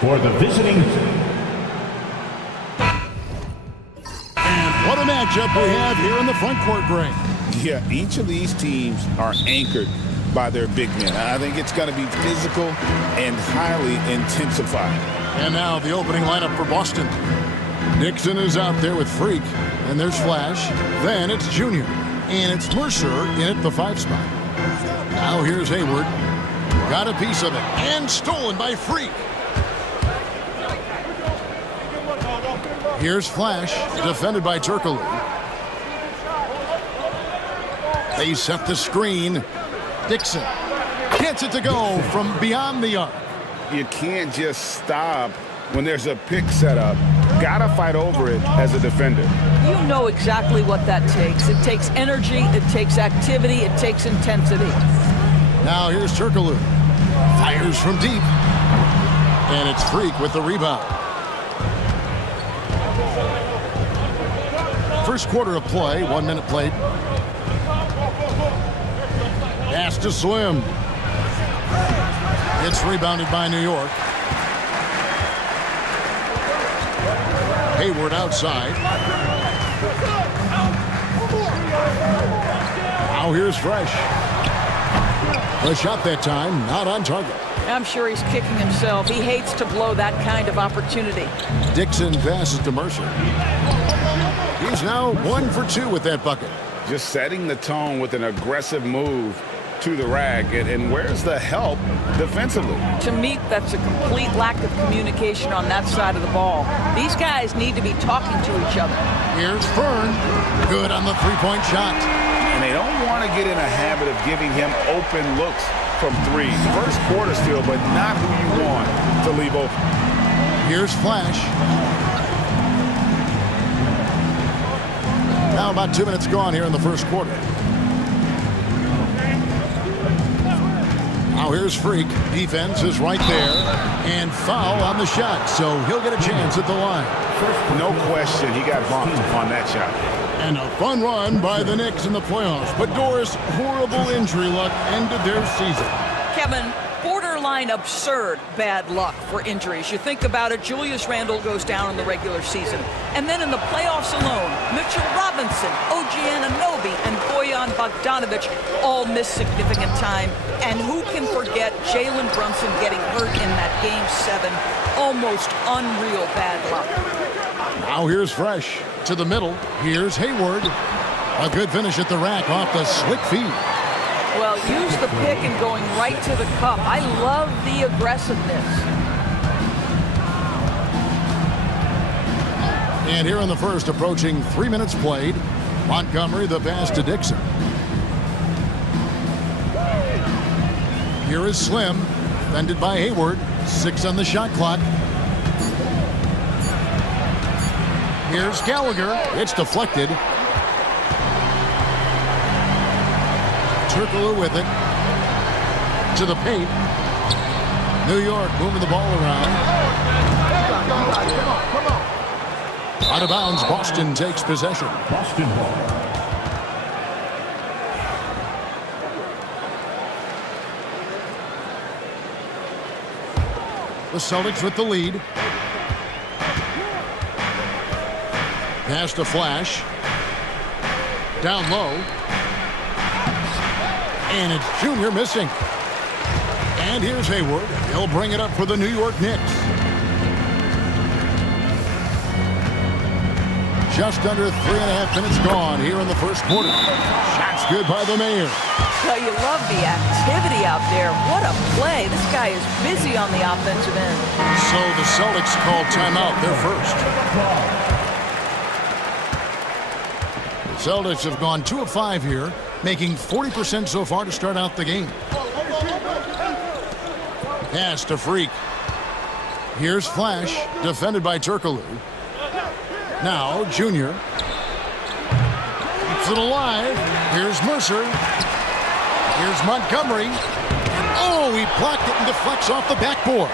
For the visiting. And what a matchup we have here in the front court, Greg. Yeah, each of these teams are anchored by their big men. I think it's going to be physical and highly intensified. And now the opening lineup for Boston. Dixon is out there with Freak, and there's Flash. Then it's Junior, and it's Mercer in at the 5 spot. Now here's Hayward. Got a piece of it, and stolen by Freak. Here's Flash, defended by Turkoglu. They set the screen. Dixon gets it to go from beyond the arc. You can't just stop when there's a pick set up. Gotta fight over it as a defender. You know exactly what that takes. It takes energy, it takes activity, it takes intensity. Now here's Turkoglu. Fires from deep. And it's Freak with the rebound. First quarter of play, 1 minute played. Pass to Slim. It's rebounded by New York. Hayward outside. Now here's Fresh. The shot that time, not on target. I'm sure he's kicking himself. He hates to blow that kind of opportunity. Dixon passes to Mercer. He's now 1 for 2 with that bucket. Just setting the tone with an aggressive move to the rack. And where's the help defensively? To me, that's a complete lack of communication on that side of the ball. These guys need to be talking to each other. Here's Fern. Good on the three-point shot. And they don't want to get in a habit of giving him open looks from 3. First quarter still, but not who you want to leave open. Here's Flash. Now about 2 minutes gone here in the first quarter. Now here's Freak. Defense is right there. And foul on the shot, so he'll get a chance at the line. No question, he got bumped on that shot. And a fun run by the Knicks in the playoffs. But Doris, horrible injury luck ended their season. Kevin, borderline absurd bad luck for injuries. You think about it, Julius Randle goes down in the regular season. And then in the playoffs alone, Mitchell Robinson, OG Anunoby, and Bojan Bogdanovic all miss significant time. And who can forget Jalen Brunson getting hurt in that Game 7? Almost unreal bad luck. Now here's Fresh. To the middle, here's Hayward. A good finish at the rack off the slick feed. Well, use the pick and going right to the cup. I love the aggressiveness. And here in the first, approaching 3 minutes played, Montgomery the pass to Dixon. Here is Slim, defended by Hayward. 6 on the shot clock. Here's Gallagher. It's deflected. Turkoglu with it. To the paint. New York moving the ball around. Out of bounds, Boston takes possession. Boston ball. The Celtics with the lead. Pass to Flash. Down low. And it's Junior missing. And here's Hayward. He'll bring it up for the New York Knicks. Just under 3.5 minutes gone here in the first quarter. Shots good by the Mayor. Well, you love the activity out there. What a play. This guy is busy on the offensive end. So the Celtics call timeout. They're first. The Celtics have gone 2 of 5 here, making 40% so far to start out the game. Pass to Freak. Here's Flash, defended by Turkoglu. Now, Junior. Keeps it alive. Here's Mercer. Here's Montgomery. Oh, he blocked it and deflects off the backboard.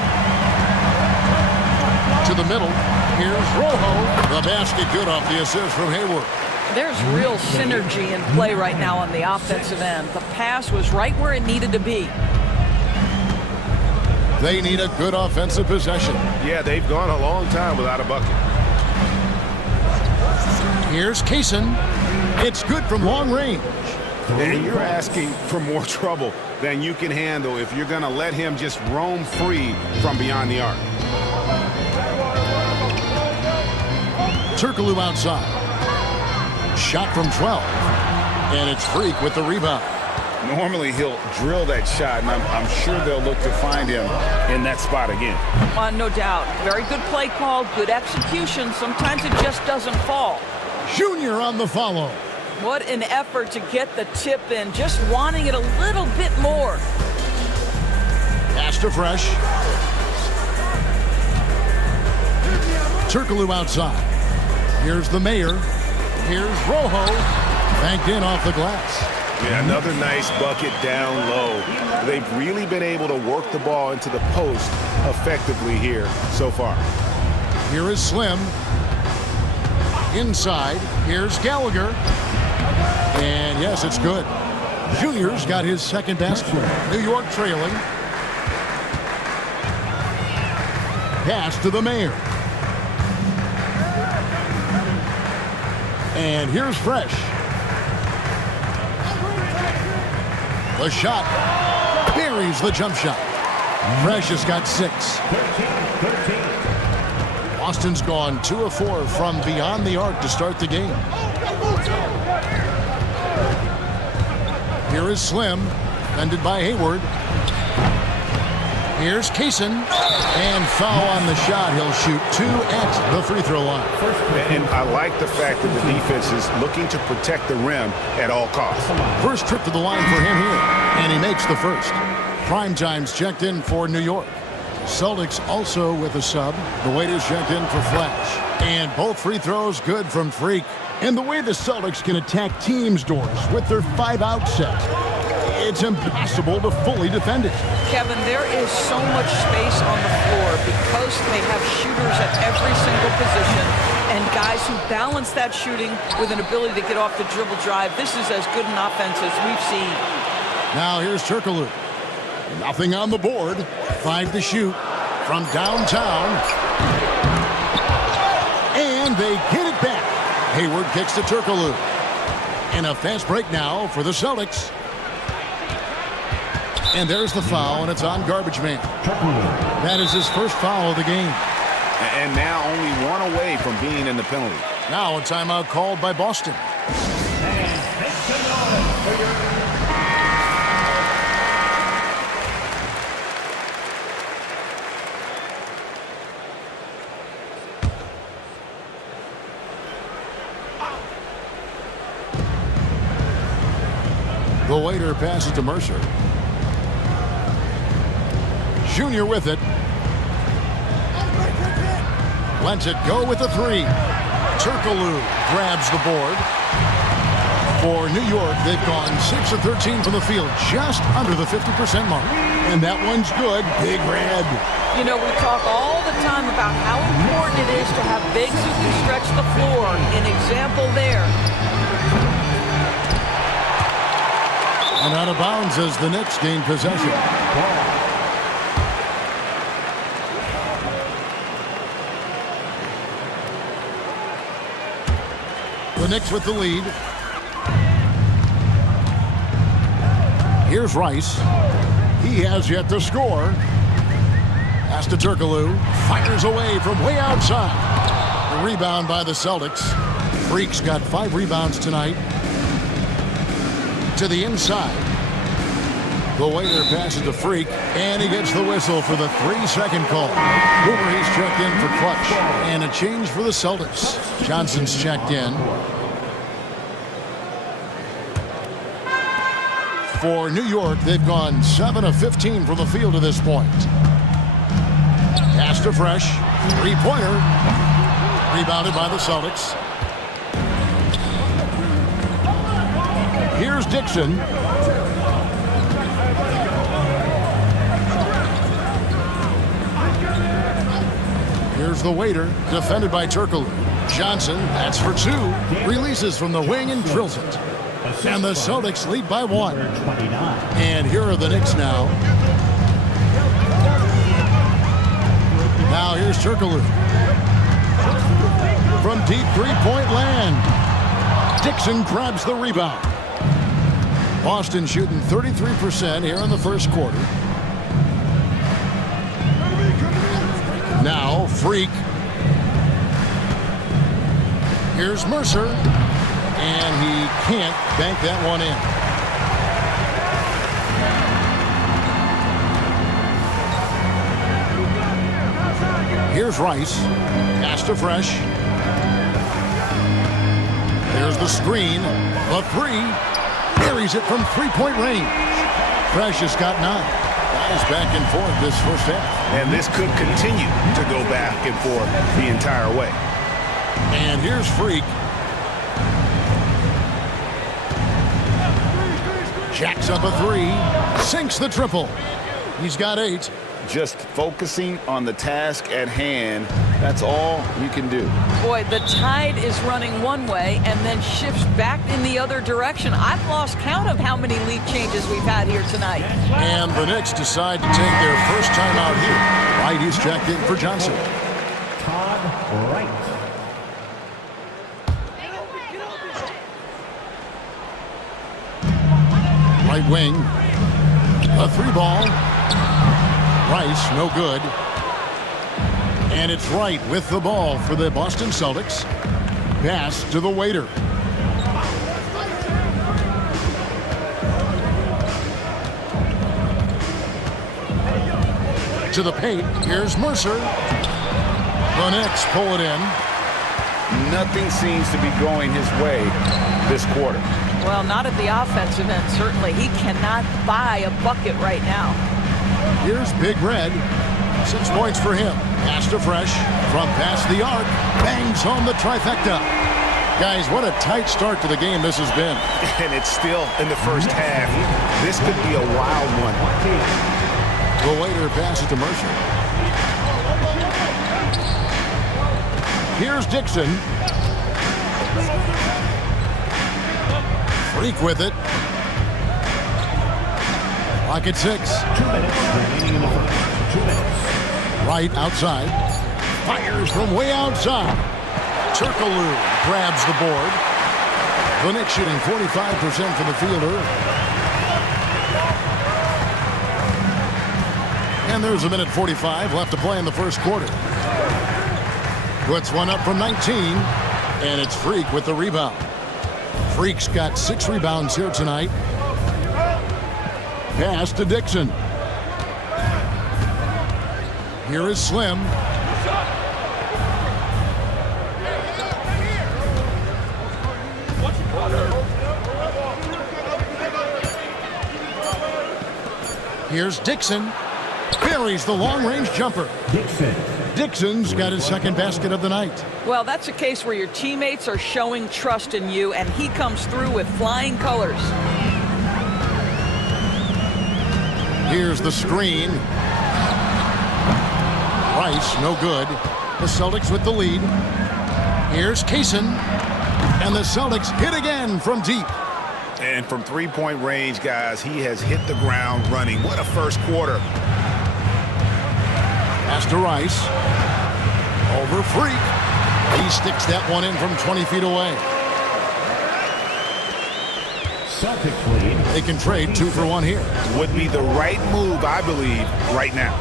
To the middle. Here's Rojo. The basket good off the assist from Hayward. There's real synergy in play right now on the offensive end. The pass was right where it needed to be. They need a good offensive possession. Yeah, they've gone a long time without a bucket. Here's Kaysen. It's good from long range. And you're asking for more trouble than you can handle if you're going to let him just roam free from beyond the arc. Turkoglu outside. Shot from 12. And it's Freak with the rebound. Normally he'll drill that shot, and I'm sure they'll look to find him in that spot again. No doubt. Very good play call, good execution. Sometimes it just doesn't fall. Junior on the follow. What an effort to get the tip in, just wanting it a little bit more. Pass to Fresh. Turkoglu outside. Here's the Mayor. Here's Rojo. Banked in off the glass. Yeah, another nice bucket down low. They've really been able to work the ball into the post effectively here so far. Here is Slim. Inside, here's Gallagher. And yes, it's good. Junior's got his second basket. New York trailing. Pass to the Mayor. And here's Fresh. The shot buries the jump shot. Fresh has got 6. Boston's gone 2 of 4 from beyond the arc to start the game. Here is Slim, defended by Hayward. Here's Kaysen, and foul on the shot. He'll shoot 2 at the free throw line. And I like the fact that the defense is looking to protect the rim at all costs. First trip to the line for him here, and he makes the first. Prime time's checked in for New York. Celtics also with a sub. The waiters checked in for Flash. And both free throws good from Freak. And the way the Celtics can attack teams' doors with their 5-out set, it's impossible to fully defend it. Kevin, there is so much space on the floor because they have shooters at every single position and guys who balance that shooting with an ability to get off the dribble drive. This is as good an offense as we've seen. Now here's Turkoglu. Nothing on the board. 5 to shoot from downtown. And they get it back. Hayward kicks to Turkoglu. And a fast break now for the Celtics. And there's the foul, and it's on Garbage Man. That is his first foul of the game. And now only 1 away from being in the penalty. Now a timeout called by Boston. The waiter passes to Mercer. Junior with it. Lets it go with the 3. Turkoglu grabs the board. For New York, they've gone 6 of 13 from the field, just under the 50% mark. And that one's good. Big Red. You know, we talk all the time about how important it is to have bigs who can stretch the floor. An example there. And out of bounds as the Knicks gain possession. The Knicks with the lead. Here's Rice. He has yet to score. Pass to Turkoglu. Fires away from way outside. The rebound by the Celtics. Freak's got 5 rebounds tonight. To the inside. The waiter passes to Freak, and he gets the whistle for the 3-second call. Hoover, he's checked in for clutch. And a change for the Celtics. Johnson's checked in. For New York, they've gone 7 of 15 from the field to this point. Pass to Fresh. 3-pointer. Rebounded by the Celtics. Here's Dixon. Here's the waiter, defended by Turkoglu. Johnson, that's for 2. Releases from the wing and drills it. And the Celtics lead by 1. And here are the Knicks now. Now here's Turkoglu. From deep three-point land. Dixon grabs the rebound. Boston shooting 33% here in the first quarter. Now Freak. Here's Mercer. And he can't bank that one in. Here's Rice. Pass to Fresh. There's the screen. The three. Buries it from three-point range. Fresh has got 9. Guys back and forth this first half. And this could continue to go back and forth the entire way. And here's Freak. Jacks up a 3. Sinks the triple. He's got 8. Just focusing on the task at hand. That's all you can do. Boy, the tide is running one way and then shifts back in the other direction. I've lost count of how many lead changes we've had here tonight. And the Knicks decide to take their first time out here. Wright is checked in for Johnson. Todd Wright. Right wing. A 3-ball. Rice, no good. And it's Wright with the ball for the Boston Celtics. Pass to the waiter. To the paint. Here's Mercer. The Knicks pull it in. Nothing seems to be going his way this quarter. Well, not at the offensive end, certainly. He cannot buy a bucket right now. Here's Big Red. 6 points for him. Pass to Fresh. From past the arc. Bangs home the trifecta. Guys, what a tight start to the game this has been. And it's still in the first half. This could be a wild one. The waiter passes to Mercer. Here's Dixon. Freak with it. Lock at 6. 2 minutes remaining in the first. 2 minutes. Right outside. Fires from way outside. Turkoglu grabs the board. The Knicks shooting 45% from the fielder. And there's a minute 45 left to play in the first quarter. Puts one up from 19. And it's Freak with the rebound. Freak's got 6 rebounds here tonight. Pass to Dixon. Here is Slim. Here's Dixon. Buries the long-range jumper. Dixon. Dixon's got his second basket of the night. Well, that's a case where your teammates are showing trust in you, and he comes through with flying colors. Here's the screen. Rice, no good. The Celtics with the lead. Here's Kaysen. And the Celtics hit again from deep. And from three-point range, guys, he has hit the ground running. What a first quarter. Pass to Rice. Over Freak. He sticks that one in from 20 feet away. Celtics lead. They can trade 2 for 1 here. Would be the right move, I believe, right now.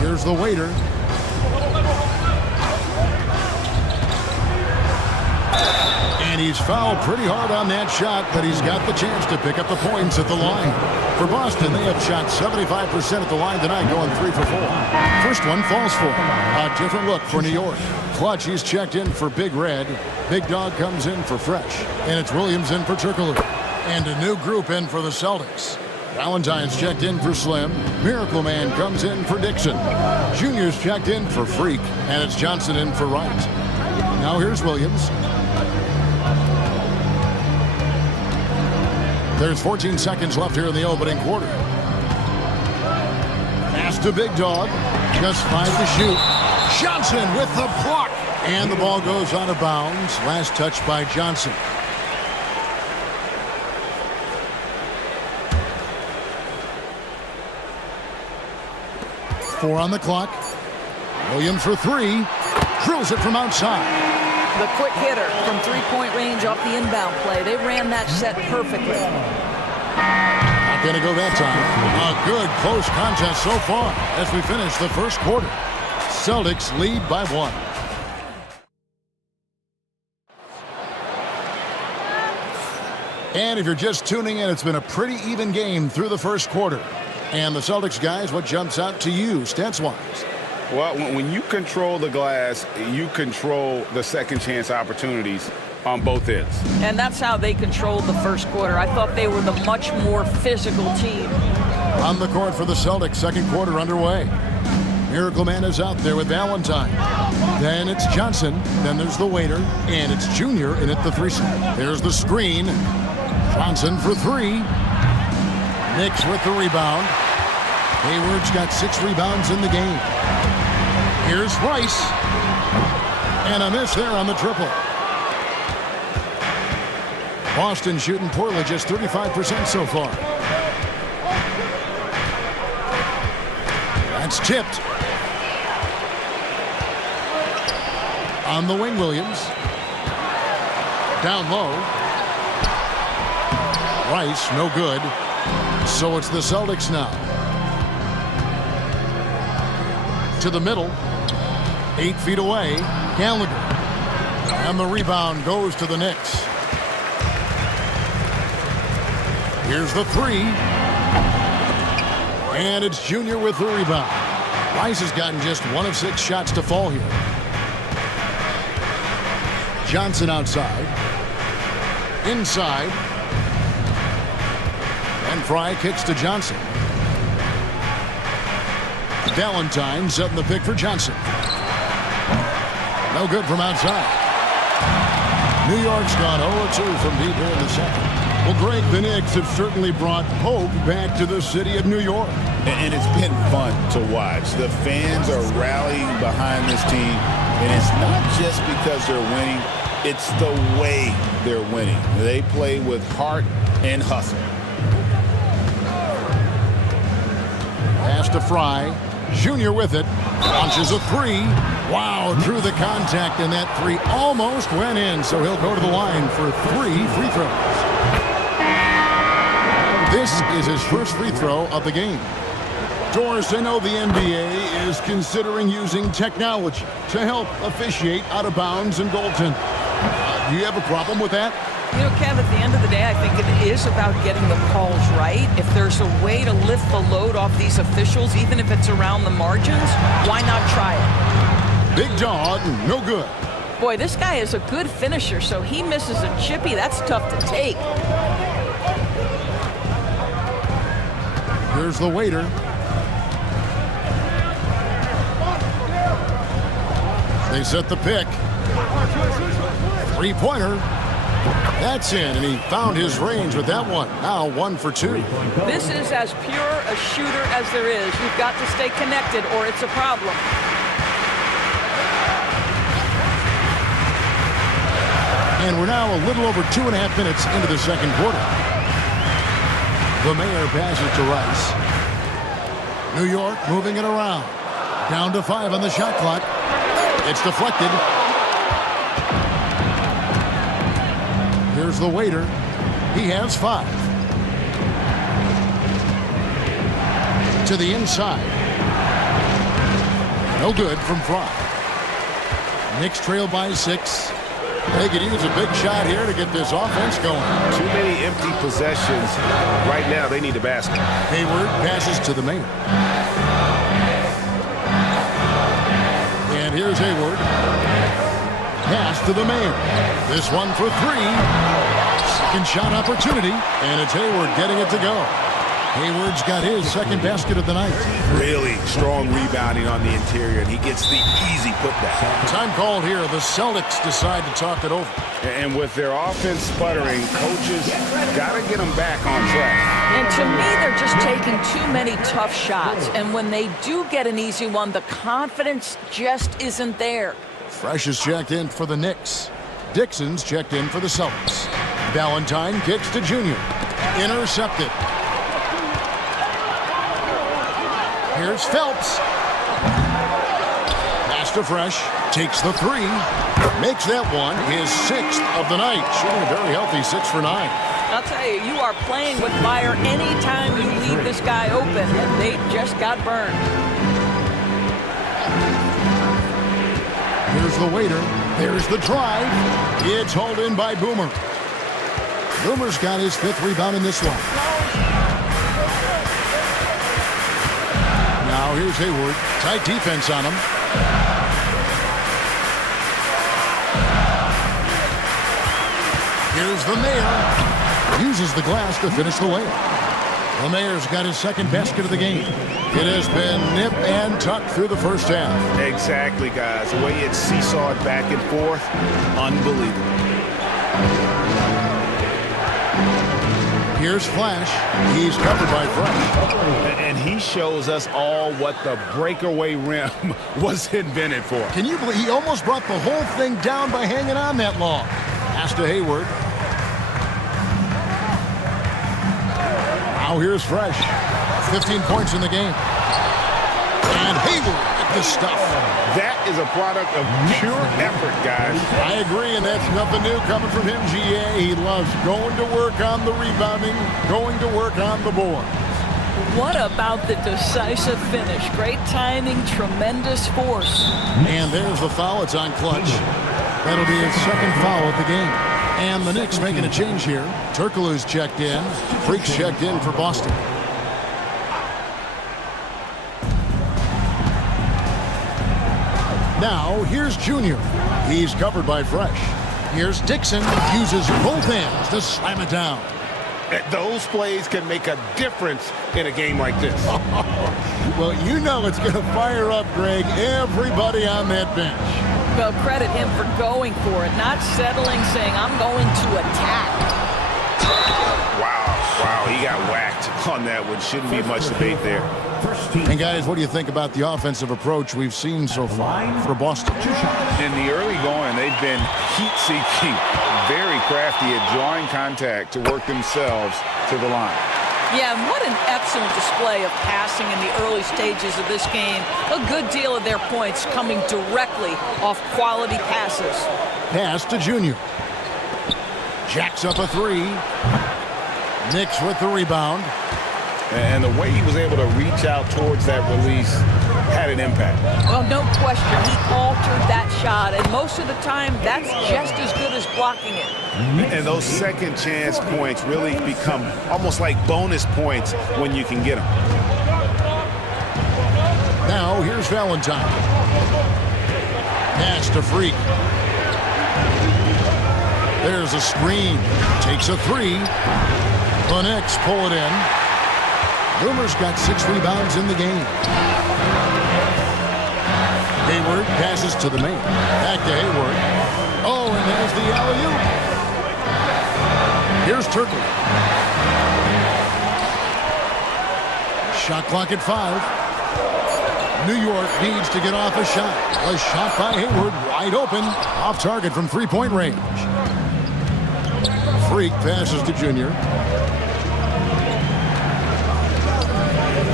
Here's the waiter. And he's fouled pretty hard on that shot, but he's got the chance to pick up the points at the line. For Boston, they have shot 75% at the line tonight, going 3 for 4. First one falls for him. A different look for New York. Clutch, he's checked in for Big Red. Big Dog comes in for Fresh. And it's Williams in for Turkoglu. And a new group in for the Celtics. Valentine's checked in for Slim. Miracle Man comes in for Dixon. Junior's checked in for Freak. And it's Johnson in for Wright. Now here's Williams. There's 14 seconds left here in the opening quarter. Pass to Big Dog. Just 5 to shoot. Johnson with the block. And the ball goes out of bounds. Last touch by Johnson. 4 on the clock. Williams for 3. Drills it from outside. The quick hitter from three-point range off the inbound play. They ran that set perfectly. Not going to go that time. A good close contest so far as we finish the first quarter. Celtics lead by 1. And if you're just tuning in, it's been a pretty even game through the first quarter. And the Celtics guys, what jumps out to you stats-wise? Well, when you control the glass, you control the second chance opportunities on both ends. And that's how they controlled the first quarter. I thought they were the much more physical team. On the court for the Celtics, second quarter underway. Miracle Man is out there with Valentine. Then it's Johnson. Then there's the waiter. And it's Junior in at the 3 slot. There's the screen. Johnson for 3. Knicks with the rebound. Hayward's got 6 rebounds in the game. Here's Rice. And a miss there on the triple. Boston shooting poorly, just 35% so far. That's tipped. On the wing, Williams. Down low. Rice, no good. So it's the Celtics now. To the middle. 8 feet away. Gallagher. And the rebound goes to the Knicks. Here's the 3. And it's Junior with the rebound. Rice has gotten just 1 of 6 shots to fall here. Johnson outside. Inside. And Fry kicks to Johnson. Valentine setting the pick for Johnson. No good from outside. New York's gone 0-2 from deep here in the second. Well, Greg, the Knicks have certainly brought hope back to the city of New York. And it's been fun to watch. The fans are rallying behind this team. And it's not just because they're winning. It's the way they're winning. They play with heart and hustle. Pass to Fry. Junior with it. Launches a 3. Wow, drew the contact, and that 3 almost went in. So he'll go to the line for 3 free throws. This is his first free throw of the game. Doris, I know the NBA is considering using technology to help officiate out of bounds and goaltending. Do you have a problem with that? You know, Kev, at the end of the day, I think it is about getting the calls right. If there's a way to lift the load off these officials, even if it's around the margins, why not try it? Big dog, no good. Boy, this guy is a good finisher, so he misses a chippy. That's tough to take. Here's the waiter. They set the pick. 3-pointer. That's in, and he found his range with that one. Now 1 for 2. This is as pure a shooter as there is. You've got to stay connected or it's a problem. And we're now a little over 2.5 minutes into the second quarter. The mayor passes to Rice. New York moving it around. Down to 5 on the shot clock. It's deflected. Here's the waiter. He has 5. To the inside. No good from Fry. Knicks trail by 6. They could use a big shot here to get this offense going. Too many empty possessions. Right now, they need a basket. Hayward passes to the mayor. And here's Hayward. Pass to the mayor. This one for 3. Second shot opportunity. And it's Hayward getting it to go. Hayward's got his second basket of the night. Really strong rebounding on the interior, and he gets the easy putback. Time called here. The Celtics decide to talk it over. And with their offense sputtering, coaches got to get them back on track. And to me, they're just taking too many tough shots. And when they do get an easy one, the confidence just isn't there. Fresh is checked in for the Knicks. Dixon's checked in for the Celtics. Valentine kicks to Junior. Intercepted. Here's Phelps. to Fresh. Takes the three. Makes that one his 6th of the night. Shooting a very healthy 6 for 9. I'll tell you, you are playing with fire anytime you leave this guy open, and they just got burned. Here's the waiter. There's the drive. It's hauled in by Boomer. Boomer's got his 5th rebound in this one. Now here's Hayward. Tight defense on him. Here's the Mayor. Uses the glass to finish the layup. The Mayor's got his 2nd basket of the game. It has been nip and tuck through the first half. Exactly, guys. The way it's seesawed back and forth, unbelievable. Here's Flash. He's covered by Fresh. And he shows us all what the breakaway rim was invented for. Can you believe he almost brought the whole thing down by hanging on that long? Pass to Hayward. Now here's Fresh. 15 points in the game. And Hayward with the stuff. That is a product of pure effort, guys. I agree, and that's nothing new coming from him, GA. He loves going to work on the rebounding, going to work on the board. What about the decisive finish? Great timing, tremendous force. And there's the foul. It's on Clutch. That'll be his 2nd foul of the game. And the Knicks making a change here. Turkoglu's checked in. Freak's checked in for Boston. Now, here's Junior. He's covered by Fresh. Here's Dixon. Uses both hands to slam it down. Those plays can make a difference in a game like this. Well, you know it's going to fire up, Greg, everybody on that bench. Well, credit him for going for it, not settling, saying, I'm going to attack. Wow, he got whacked on that one. Shouldn't be much debate there. And guys, what do you think about the offensive approach we've seen so far for Boston? In the early going, they've been heat-seeking, very crafty at drawing contact to work themselves to the line. Yeah, and what an excellent display of passing in the early stages of this game. A good deal of their points coming directly off quality passes. Pass to Junior. Jacks up a 3. Knicks with the rebound. And the way he was able to reach out towards that release had an impact. Well, no question. He altered that shot, and most of the time, that's just as good as blocking it. And those second chance points really become almost like bonus points when you can get them. Now, here's Valentine. Pass to Freak. There's a screen. Takes a 3. The Knicks pull it in. Boomer's got 6 rebounds in the game. Hayward passes to the main. Back to Hayward. Oh, and there's the alley-oop. Here's Turkoglu. Shot clock at 5. New York needs to get off a shot. A shot by Hayward, wide open, off target from 3-point range. Freak passes to Junior.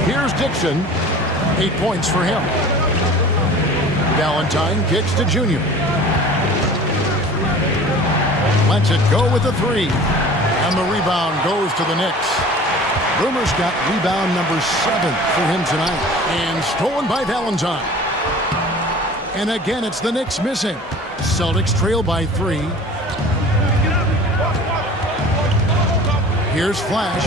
Here's Dixon. 8 points for him. Valentine kicks to Junior. Lets it go with a 3. And the rebound goes to the Knicks. Boomer's got rebound number 7 for him tonight. And stolen by Valentine. And again, it's the Knicks missing. Celtics trail by 3. Here's Flash.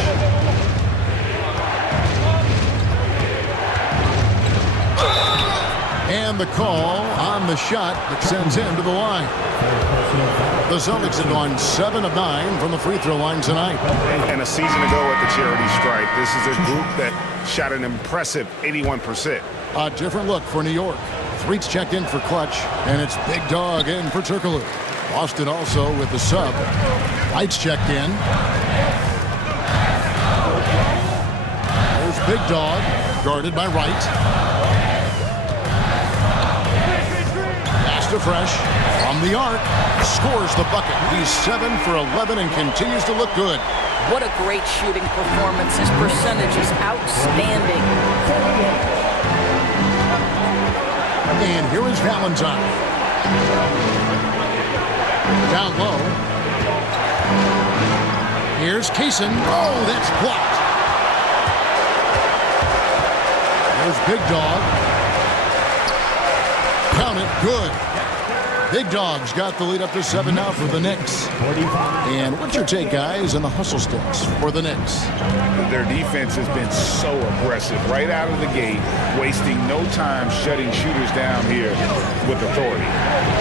And the call on the shot that sends him to the line. The Celtics have gone 7 of 9 from the free throw line tonight. And a season ago at the charity stripe, this is a group that shot an impressive 81%. A different look for New York. Freak's checked in for Clutch, and it's Big Dog in for Turkoglu. Boston also with the sub. White's checked in. There's Big Dog, guarded by Wright. To Fresh from the arc, scores the bucket. He's 7 for 11 and continues to look good. What a great shooting performance. His percentage is outstanding. And here is Valentine. Down low. Here's Kaysen. Oh, that's blocked. There's Big Dog. Count it. Good. Big Dog's got the lead up to 7 now for the Knicks. 45. And what's your take, guys, on the hustle sticks for the Knicks? Their defense has been so aggressive right out of the gate, wasting no time shutting shooters down here with authority.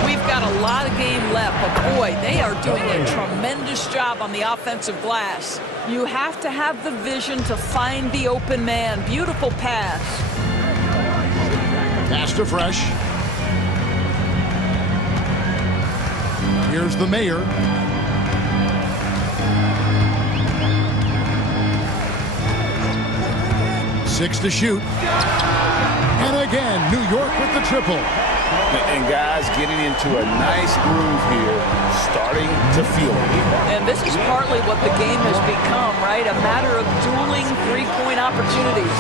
We've got a lot of game left, but boy, they are doing a tremendous job on the offensive glass. You have to have the vision to find the open man. Beautiful pass. Pass to Fresh. Here's the Mayor. Six to shoot. And again, New York with the triple. And guys getting into a nice groove here, starting to feel it. And this is partly what the game has become, right? A matter of dueling three-point opportunities.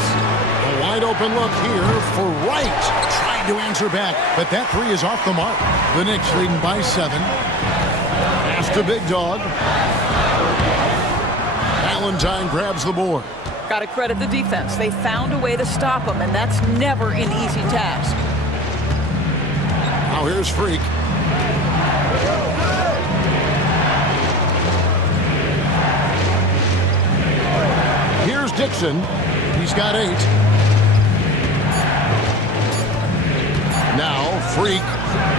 A wide open look here for Wright. Trying to answer back, but that three is off the mark. The Knicks leading by 7. Pass to Big Dog. Valentine grabs the board. Got to credit the defense. They found a way to stop him, and that's never an easy task. Now here's Freak. Here's Dixon. He's got 8. Now Freak.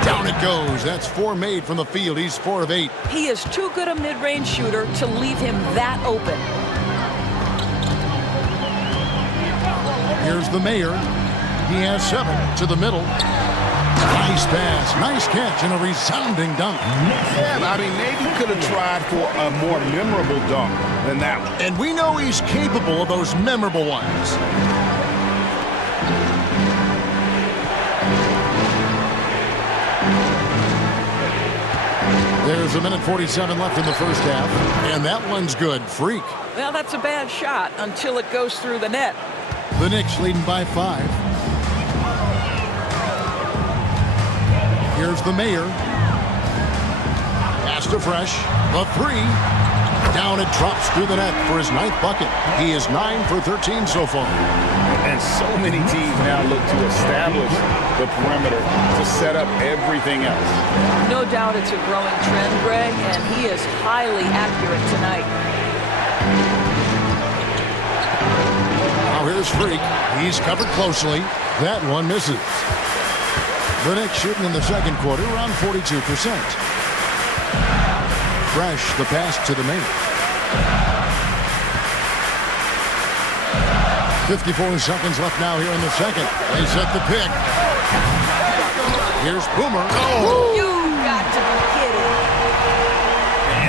Down it goes. That's 4 made from the field. He's 4 of 8. He is too good a mid-range shooter to leave him that open. Here's the Mayor. He has 7 to the middle. Nice pass, nice catch, and a resounding dunk. Yeah, I mean, maybe could have tried for a more memorable dunk than that one. And we know he's capable of those memorable ones. There's 1:47 left in the first half, and that one's good. Freak. Well, that's a bad shot until it goes through the net. The Knicks leading by 5. Here's the Mayor. Pass to Fresh. The 3. Down it drops through the net for his 9th bucket. He is 9 for 13 so far. And so many teams now look to establish the perimeter to set up everything else. No doubt it's a growing trend, Greg, and he is highly accurate tonight. Now here's Freak. He's covered closely. That one misses. The Knicks shooting in the second quarter around 42%. Fresh, the pass to the Mayor. 54 seconds left now here in the second. They set the pick. Here's Boomer. Oh! You got to be kidding.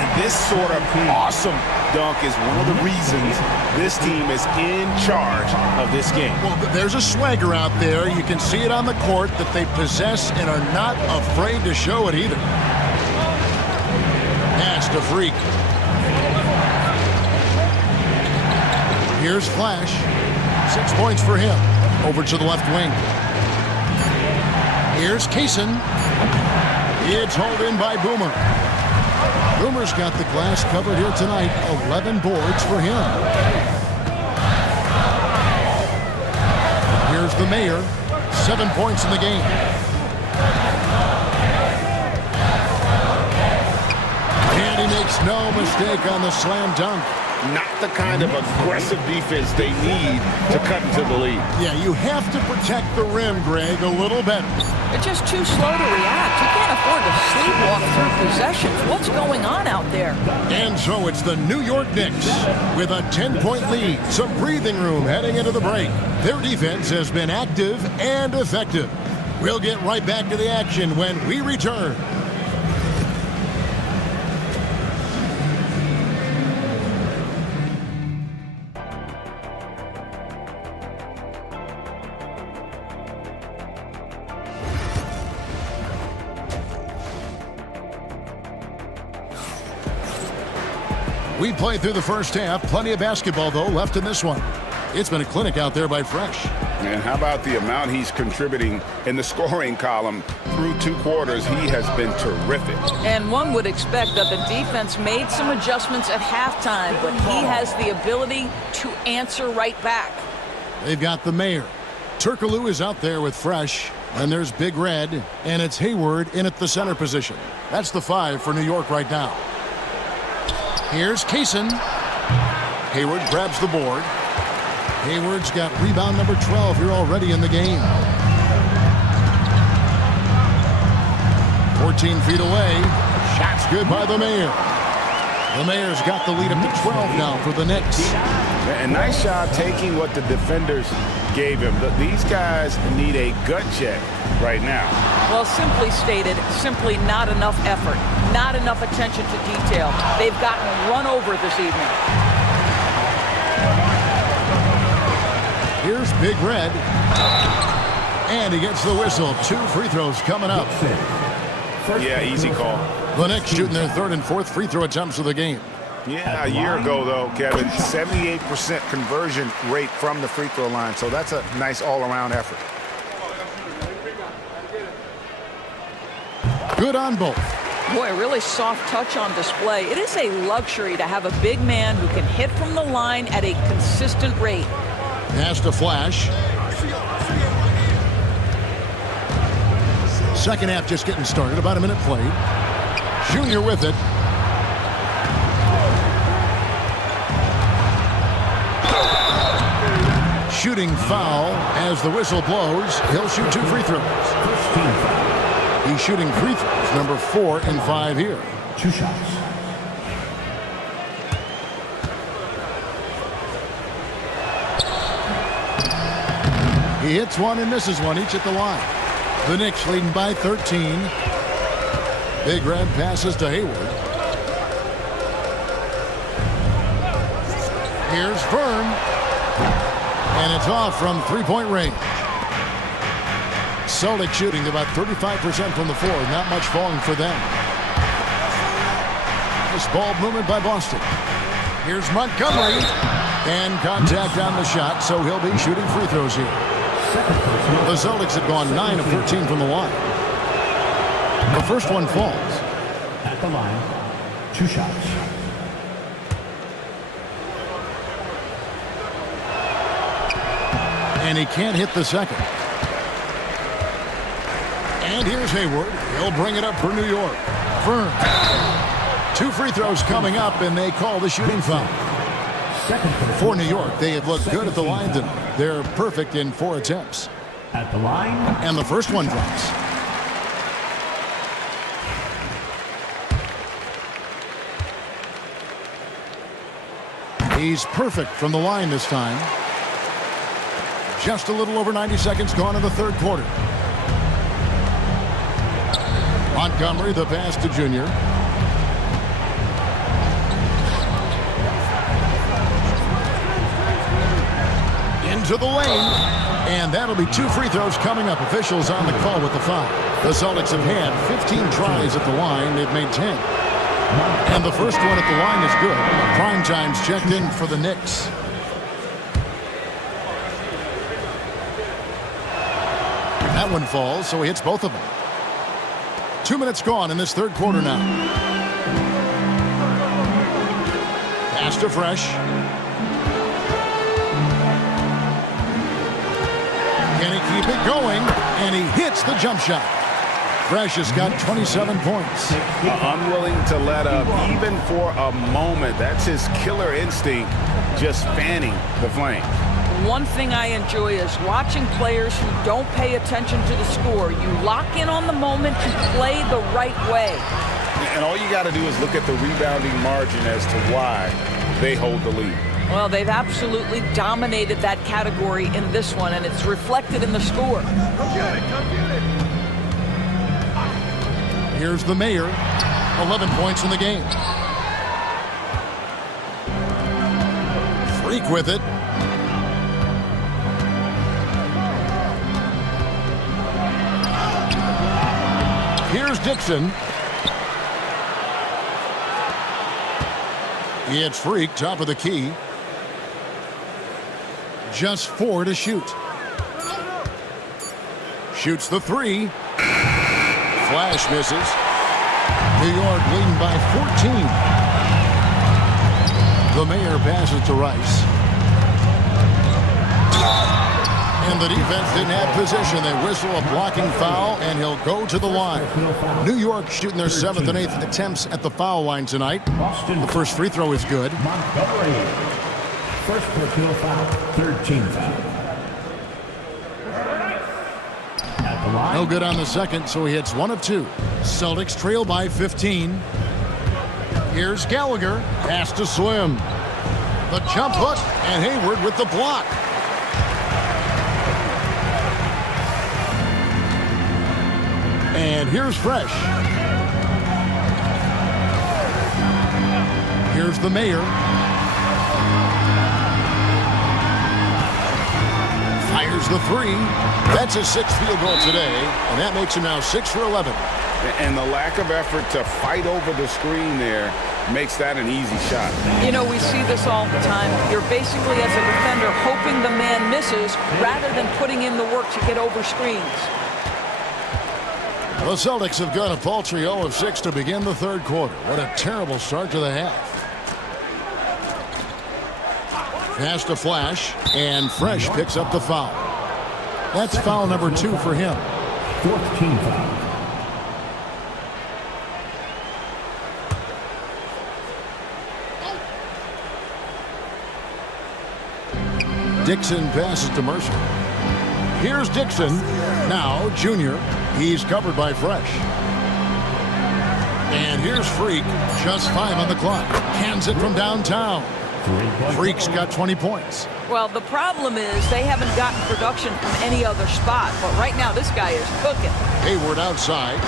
And this sort of awesome dunk is one of the reasons this team is in charge of this game. Well, there's a swagger out there. You can see it on the court that they possess and are not afraid to show it either. Pass to Freak. Here's Flash. 6 points for him. Over to the left wing. Here's Kaysen. It's hauled in by Boomer. Boomer's got the glass covered here tonight. 11 boards for him. Here's the Mayor. 7 points in the game. And he makes no mistake on the slam dunk. Not the kind of aggressive defense they need to cut into the lead. Yeah, you have to protect the rim, Greg, a little better. They're just too slow to react. You can't afford to sleepwalk through possessions. What's going on out there? And so it's the New York Knicks with a 10-point lead. Some breathing room heading into the break. Their defense has been active and effective. We'll get right back to the action when we return. We played through the first half. Plenty of basketball, though, left in this one. It's been a clinic out there by Fresh. And how about the amount he's contributing in the scoring column through 2 quarters? He has been terrific. And one would expect that the defense made some adjustments at halftime, but he has the ability to answer right back. They've got the mayor. Turkaloo is out there with Fresh. And there's Big Red. And it's Hayward in at the center position. That's the 5 for New York right now. Here's Kaysen. Hayward grabs the board. Hayward's got rebound number 12 here already in the game. 14 feet away. Shot's good by the mayor. The mayor's got the lead up to 12 now for the Knicks. And nice job taking what the defenders gave him. These guys need a gut check right now. Well, simply stated, simply not enough effort, not enough attention to detail. They've gotten run over this evening. Here's Big Red. And he gets the whistle. 2 free throws coming up. Yeah, easy call. The Knicks shooting their 3rd and 4th free throw attempts of the game. Yeah, a year ago, though, Kevin, 78% conversion rate from the free throw line. So that's a nice all-around effort. Good on both. Boy, really soft touch on display. It is a luxury to have a big man who can hit from the line at a consistent rate. Has to flash. Second half just getting started. About a minute played. Junior with it. Shooting foul as the whistle blows. He'll shoot 2 free throws. He's shooting free throws, number 4 and 5 here. 2 shots. He hits one and misses one, each at the line. The Knicks leading by 13. Big Red passes to Hayward. Here's Vern. And it's off from 3-point range. Celtics shooting about 35% from the floor. Not much falling for them. Nice ball movement by Boston. Here's Montgomery. And contact on the shot, so he'll be shooting free throws here. The Celtics have gone 9 of 13 from the line. The first one falls. At the line, 2 shots. And he can't hit the second. And here's Hayward. He'll bring it up for New York. Vern. 2 free throws coming up, and they call the shooting foul. For New York, they have looked good at the line tonight. They're perfect in 4 attempts. At the line. And the first one drops. He's perfect from the line this time. Just a little over 90 seconds gone in the 3rd quarter. Montgomery, the pass to Junior. Into the lane. And that'll be 2 free throws coming up. Officials on the call with the foul. The Celtics have had 15 tries at the line. They've made 10. And the first one at the line is good. Prime time's checked in for the Knicks. That one falls, so he hits both of them. 2 minutes gone in this 3rd quarter now. Pass to Fresh. Can he keep it going? And he hits the jump shot. Fresh has got 27 points. Unwilling to let up even for a moment. That's his killer instinct, just fanning the flames. One thing I enjoy is watching players who don't pay attention to the score. You lock in on the moment, you play the right way. And all you got to do is look at the rebounding margin as to why they hold the lead. Well, they've absolutely dominated that category in this one, and it's reflected in the score. Here's the mayor. 11 points in the game. Freak with it. Here's Dixon. It's Freak, top of the key. Just 4 to shoot. Shoots the 3. Flash misses. New York leading by 14. The Mayor passes to Rice. And the defense didn't have position. They whistle a blocking foul, and he'll go to the line. New York shooting their 7th and 8th attempts at the foul line tonight. The first free throw is good. Montgomery. First personal foul. 3rd team foul. At the line. No good on the second, so he hits 1 of 2. Celtics trail by 15. Here's Gallagher. Pass to Slim. The jump hook, and Hayward with the block. And here's Fresh. Here's the Mayor. Fires the 3. That's his 6th field goal today, and that makes him now 6 for 11. And the lack of effort to fight over the screen there makes that an easy shot. You know, we see this all the time. You're basically, as a defender, hoping the man misses rather than putting in the work to get over screens. The Celtics have gone a paltry 0 of 6 to begin the 3rd quarter. What a terrible start to the half. Pass to Flash, and Fresh picks up the foul. That's foul number 2 for him. 4th team foul. Dixon passes to Mercer. Here's Dixon. Now, Junior. He's covered by Fresh. And here's Freak. Just 5 on the clock. Cans it from downtown. Freak's got 20 points. Well, the problem is they haven't gotten production from any other spot. But right now, this guy is cooking. Hayward outside.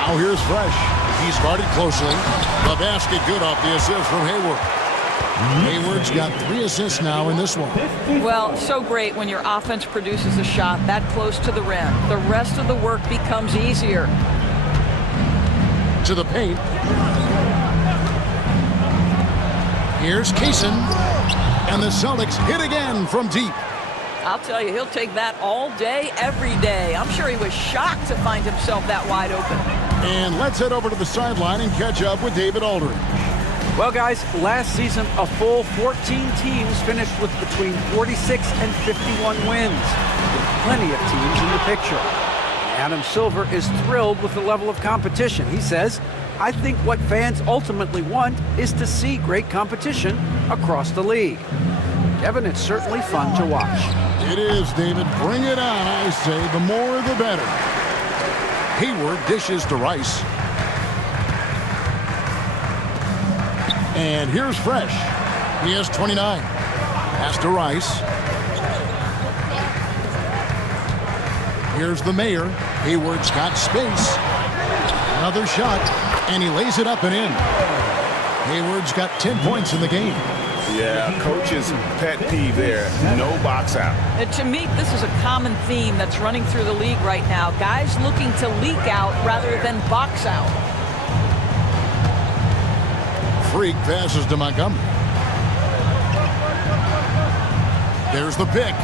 Now here's Fresh. He's guarded closely. The basket good off the assist from Hayward. Hayward's got 3 assists now in this one. Well, so great when your offense produces a shot that close to the rim. The rest of the work becomes easier. To the paint. Here's Kaysen. And the Celtics hit again from deep. I'll tell you, he'll take that all day, every day. I'm sure he was shocked to find himself that wide open. And let's head over to the sideline and catch up with David Aldridge. Well, guys, last season, a full 14 teams finished with between 46 and 51 wins, with plenty of teams in the picture. Adam Silver is thrilled with the level of competition. He says, I think what fans ultimately want is to see great competition across the league. Kevin, it's certainly fun to watch. It is, David. Bring it on, I say. The more, the better. Hayward dishes to Rice. And here's Fresh. He has 29. Pass to Rice. Here's the Mayor. Hayward's got space. Another shot, and he lays it up and in. Hayward's got 10 points in the game. Yeah, coach's pet peeve there. No box out. And to me, this is a common theme that's running through the league right now. Guys looking to leak out rather than box out. Freak passes to Montgomery. There's the pick.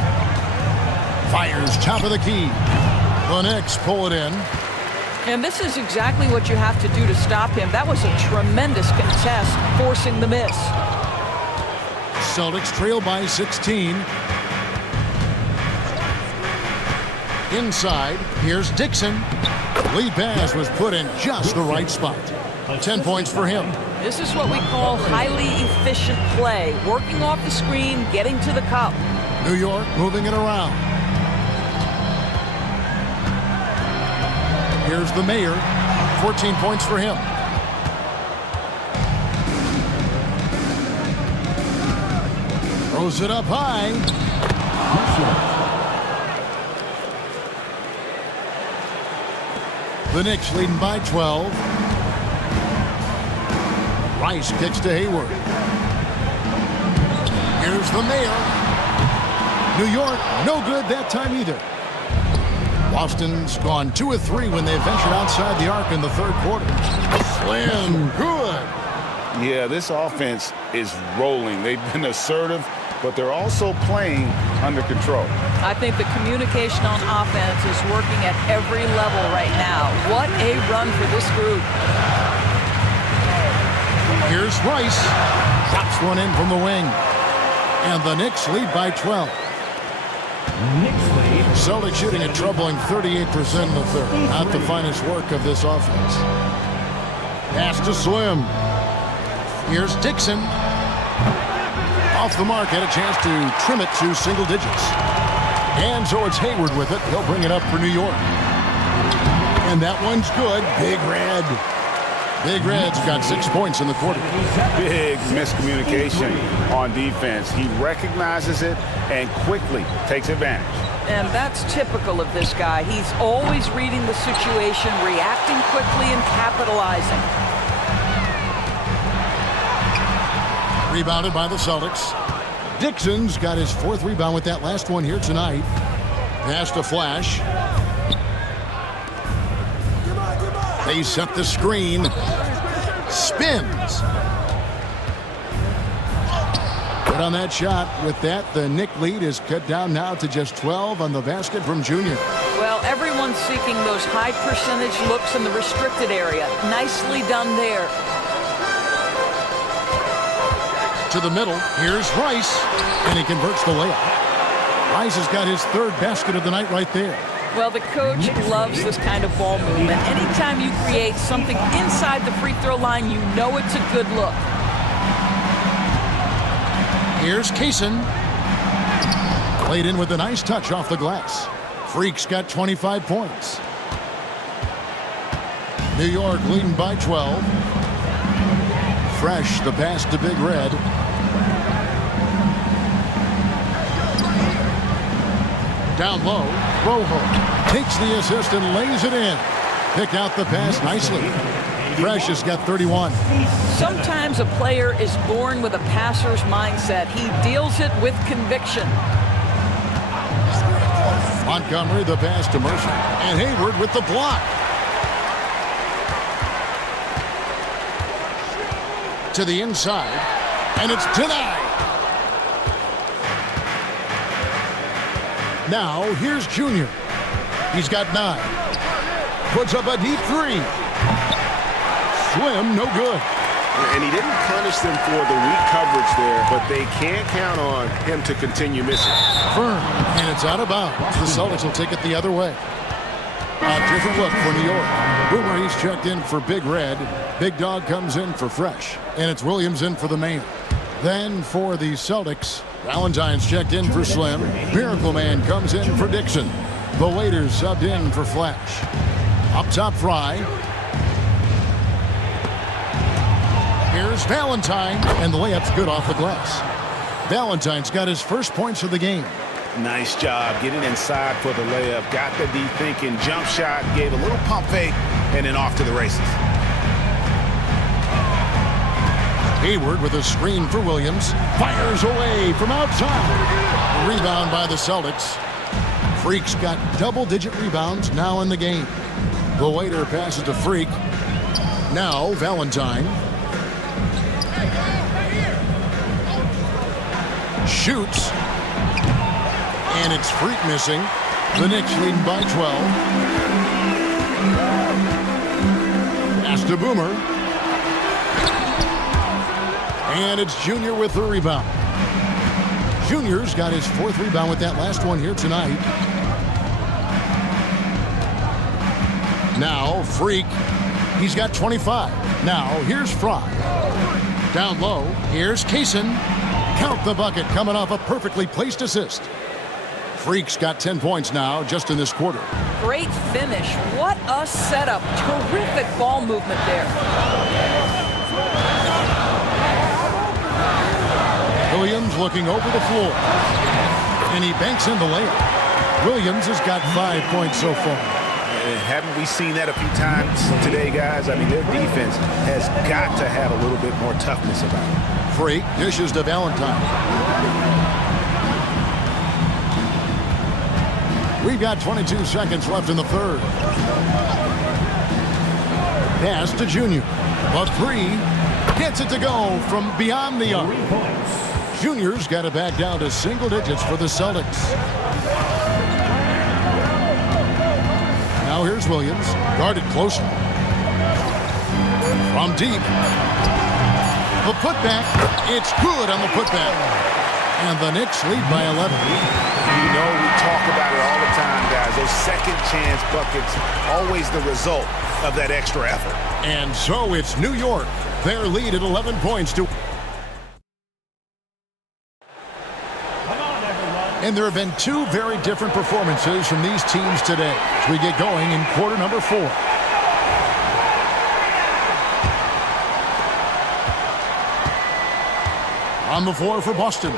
Fires top of the key. The Knicks pull it in. And this is exactly what you have to do to stop him. That was a tremendous contest, forcing the miss. Celtics trail by 16. Inside, here's Dixon. Lead pass was put in just the right spot. 10 points for him. This is what we call highly efficient play. Working off the screen, getting to the cup. New York moving it around. Here's the Mayor. 14 points for him. Throws it up high. The Knicks leading by 12. Rice kicks to Hayward. Here's the Mayor. New York, no good that time either. Boston's gone 2 of 3 when they ventured outside the arc in the third quarter. Slam, good. Yeah, this offense is rolling. They've been assertive, but they're also playing under control. I think the communication on offense is working at every level right now. What a run for this group. Here's Rice. Drops one in from the wing. And the Knicks lead by 12. Knicks lead. Celtics shooting a troubling 38% in the third. Not the finest work of this offense. Pass to Slim. Here's Dixon. Off the mark, had a chance to trim it to single digits. And so it's Hayward with it. He'll bring it up for New York. And that one's good. Big Red. Big Red's got 6 points in the quarter. Big miscommunication on defense. He recognizes it and quickly takes advantage. And that's typical of this guy. He's always reading the situation, reacting quickly, and capitalizing. Rebounded by the Celtics. Dixon's got his 4th rebound with that last one here tonight. Pass to Flash. They set the screen. Spins. Good on that shot. With that, the Knick lead is cut down now to just 12 on the basket from Junior. Well, everyone's seeking those high percentage looks in the restricted area. Nicely done there. To the middle, here's Rice, and he converts the layup. Rice has got his 3rd basket of the night right there. Well, the coach loves this kind of ball movement. Anytime you create something inside the free throw line, you know it's a good look. Here's Kaysen. Played in with a nice touch off the glass. Freak's got 25 points. New York leading by 12. Fresh, the pass to Big Red. Down low, Rojo takes the assist and lays it in. Picked out the pass nicely. Fresh has got 31. Sometimes a player is born with a passer's mindset. He deals it with conviction. Montgomery, the pass to Mercer. And Hayward with the block. To the inside. And it's denied. Now, here's Junior. He's got 9. Puts up a deep 3. Slim, no good. And he didn't punish them for the weak coverage there, but they can't count on him to continue missing. Firm, and it's out of bounds. The Celtics will take it the other way. A different look for New York. Boomer, he's checked in for Big Red. Big Dog comes in for Fresh. And it's Williams in for the main. Then for the Celtics, Valentine's checked in for Slim. Miracle Man comes in for Dixon. The Waiters subbed in for Flash. Up top, Fry. Here's Valentine, and the layup's good off the glass. Valentine's got his 1st points of the game. Nice job getting inside for the layup. Got the deep thinking jump shot, gave a little pump fake, and then off to the races. Hayward with a screen for Williams. Fires away from outside. A rebound by the Celtics. Freak's got double-digit rebounds now in the game. The Waiter passes to Freak. Now Valentine. Shoots. And it's Freak missing. The Knicks leading by 12. Pass to Boomer. And it's Junior with the rebound. Junior's got his 4th rebound with that last one here tonight. Now, Freak. He's got 25. Now, here's Fry. Down low, here's Kaysen. Count the bucket coming off a perfectly placed assist. Freak's got 10 points now just in this quarter. Great finish. What a setup. Terrific ball movement there. Williams looking over the floor. And he banks in the layup. Williams has got 5 points so far. Haven't we seen that a few times today, guys? I mean, their defense has got to have a little bit more toughness about it. Freak dishes to Valentine. We've got 22 seconds left in the third. Pass to Junior. A three. Gets it to go from beyond the arc. 3 points. Junior's got it back down to single digits for the Celtics. Now here's Williams. Guarded closely. From deep. The putback. It's good on the putback. And the Knicks lead by 11. You know, we talk about it all the time, guys. Those second chance buckets, always the result of that extra effort. And so it's New York. Their lead at 11 points to... And there have been two very different performances from these teams today as we get going in quarter number 4. On the floor for Boston.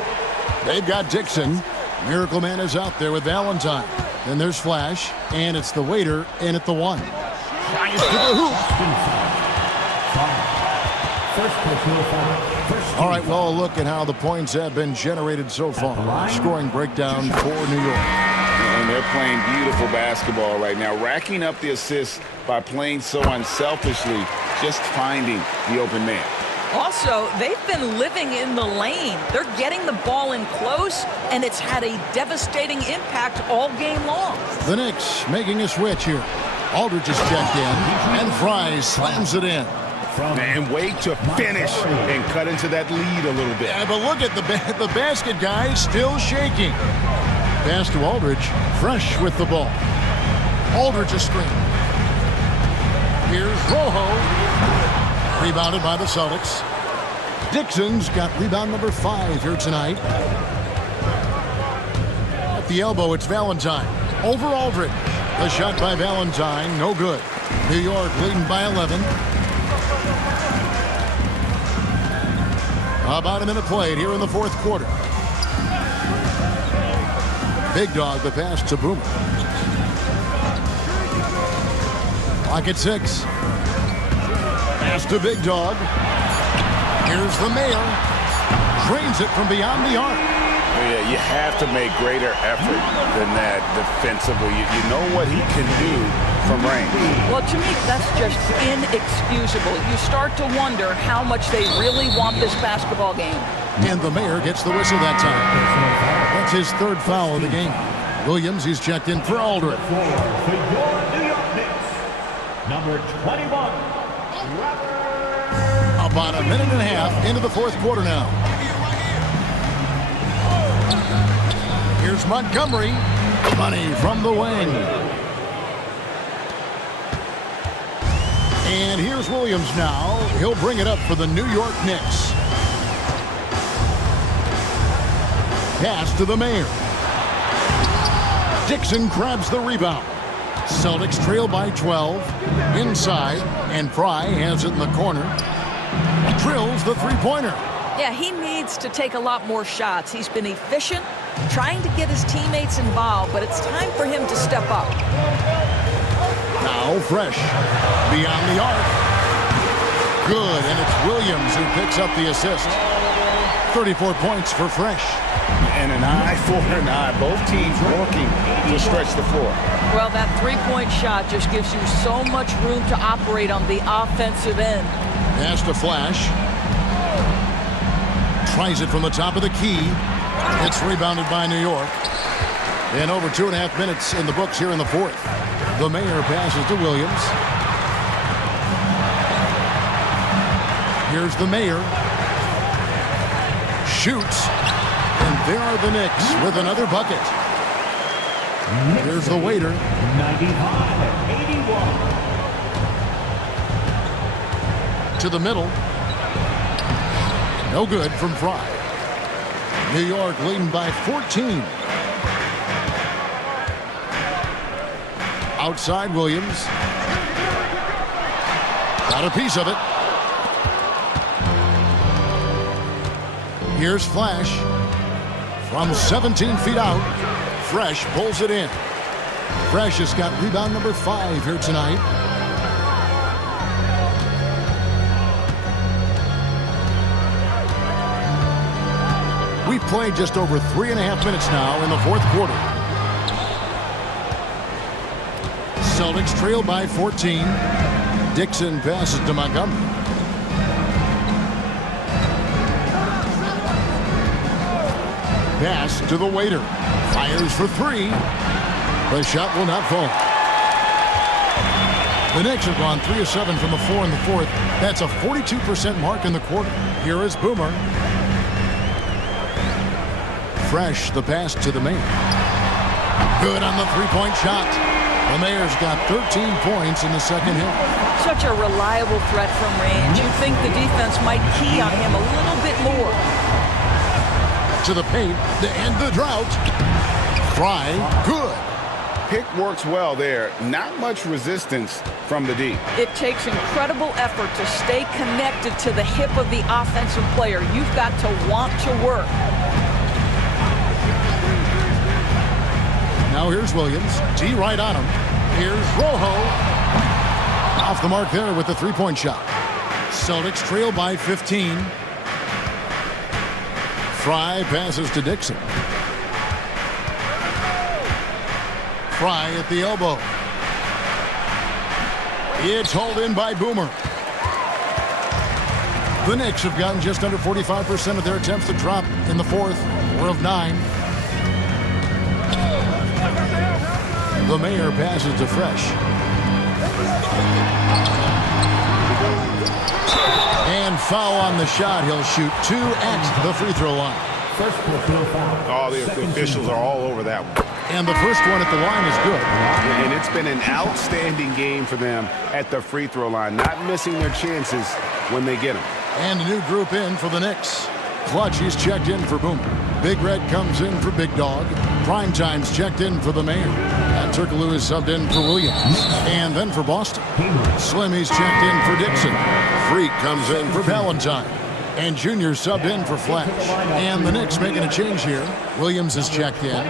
They've got Dixon. Miracle Man is out there with Valentine. Then there's Flash, and it's the waiter in at the 1. Giants to the hoop. First personal foul. All right, well, a look at how the points have been generated so far. Scoring breakdown for New York. And they're playing beautiful basketball right now, racking up the assists by playing so unselfishly, just finding the open man. Also, they've been living in the lane. They're getting the ball in close, and it's had a devastating impact all game long. The Knicks making a switch here. Aldridge is checked in, and Fry slams it in. And wait to finish and cut into that lead a little bit. Yeah, but look at the basket, guys, still shaking. Pass to Aldridge, fresh with the ball. Aldridge a screen. Here's Rojo. Rebounded by the Celtics. Dixon's got rebound number 5 here tonight. At the elbow, it's Valentine. Over Aldridge. The shot by Valentine, no good. New York leading by 11. About a minute played here in the fourth quarter. Big Dog the pass to Boomer. Clock at 6. Pass to Big Dog. Here's the Mayor. Drains it from beyond the arc. Yeah, you have to make greater effort than that defensively. You know what he can do from range. Well, to me, that's just inexcusable. You start to wonder how much they really want this basketball game. And the Mayor gets the whistle that time. That's his third foul of the game. Williams, he's checked in for Aldridge. For your New York Knicks, number 21. About a minute and a half into the fourth quarter now. Here's Montgomery. Money from the wing. And here's Williams now. He'll bring it up for the New York Knicks. Pass to the Mayor. Dixon grabs the rebound. Celtics trail by 12. Inside, and Fry has it in the corner. Drills the three-pointer. Yeah, he needs to take a lot more shots. He's been efficient, trying to get his teammates involved, but it's time for him to step up. Now Fresh, beyond the arc. Good, and it's Williams who picks up the assist. 34 points for Fresh. And an eye for an eye. Both teams working to stretch the floor. Well, that three-point shot just gives you so much room to operate on the offensive end. Pass to Flash. Tries it from the top of the key. It's rebounded by New York. And over 2.5 minutes in the books here in the fourth. The Mayor passes to Williams. Here's the Mayor. Shoots. And there are the Knicks with another bucket. Here's the waiter. 95-81. To the middle. No good from Fry. New York leading by 14. Outside Williams. Got a piece of it. Here's Flash. From 17 feet out. Fresh pulls it in. Fresh has got rebound number 5 here tonight. We've played just over 3.5 minutes now in the fourth quarter. Celtics trail by 14. Dixon passes to Montgomery. Pass to the waiter. Fires for three. The shot will not fall. The Knicks have gone 3 of 7 from the floor in the fourth. That's a 42% mark in the quarter. Here is Boomer. Fresh, the pass to the Mayor. Good on the three-point shot. The Mayor's got 13 points in the second hit. Such a reliable threat from range. You'd think the defense might key on him a little bit more. To the paint to end the drought. Fry, good. Pick works well there. Not much resistance from the D. It takes incredible effort to stay connected to the hip of the offensive player. You've got to want to work. Now here's Williams. D right on him. Here's Rojo. Off the mark there with the three-point shot. Celtics trail by 15. Fry passes to Dixon. Fry at the elbow. It's hauled in by Boomer. The Knicks have gotten just under 45% of their attempts to drop in the fourth. 4 of 9. The Mayor passes to Fresh. And foul on the shot. He'll shoot 2 at the free throw line. First personal foul. Oh, the officials are all over that one. And the first one at the line is good. And it's been an outstanding game for them at the free throw line, not missing their chances when they get them. And a new group in for the Knicks. Clutch, he's checked in for Boomer. Big Red comes in for Big Dog. Primetime's checked in for the Mayor. And Turkoglu is subbed in for Williams. And then for Boston. Slim, he's checked in for Dixon. Freak comes in for Valentine. And Junior subbed in for Flash. And the Knicks making a change here. Williams is checked in.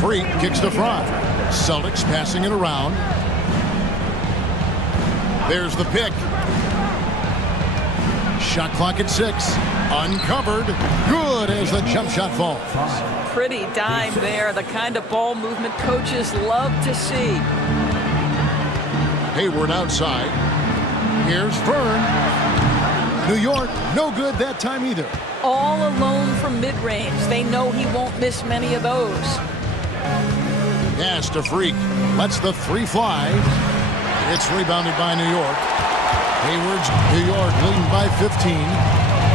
Freak kicks to Fry. Celtics passing it around. There's the pick. Shot clock at 6. Uncovered. Good as the jump shot falls. Pretty dime there. The kind of ball movement coaches love to see. Hayward outside. Here's Fern. New York, no good that time either. All alone from mid-range. They know he won't miss many of those. Pass to Freak. Lets the three fly. It's rebounded by New York. Hayward's New York leading by 15.